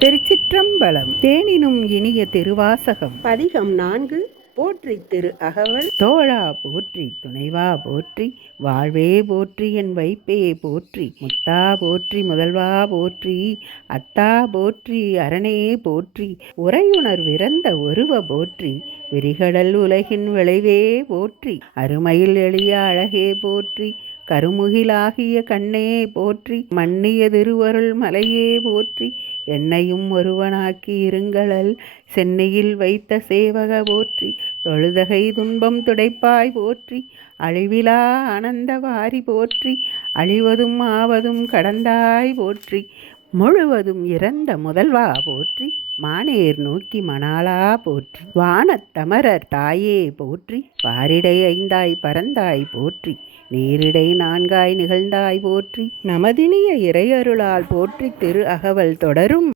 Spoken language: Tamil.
திருச்சிற்றம்பலம். தேனினும் இனிய திருவாசகம். பதிகம் 4. போற்றி திரு அகவல். தோழா போற்றி, துணைவா போற்றி, வாழ்வே போற்றி, என் வைப்பே போற்றி, முத்தா போற்றி, முதல்வா போற்றி, அத்தா போற்றி, அரணே போற்றி, உரையுணர் விரந்த ஒருவ போற்றி, விரிகடல் உலகின் விளைவே போற்றி, அருமையில் எளிய அழகே போற்றி, கருமுகிலாகிய கண்ணே போற்றி, மன்னிய திருவருள் மலையே போற்றி, என்னையும் ஒருவனாக்கி இருங்களல் சென்னையில் வைத்த சேவக போற்றி, தொழுதகை துன்பம் துடைப்பாய் போற்றி, அழிவிலா ஆனந்த வாரி போற்றி, அழிவதும் ஆவதும் கடந்தாய் போற்றி, முழுவதும் இறந்த முதல்வா போற்றி, மானேர் நோக்கி மணாலா போற்றி, வானத்தமரர் தாயே போற்றி, பாரிடை ஐந்தாய் பரந்தாய் போற்றி, நீரிடை நான்காய் நிகழ்ந்தாய் போற்றி, நமதினிய இறையருளால் போற்றி. திரு அகவல் தொடரும்.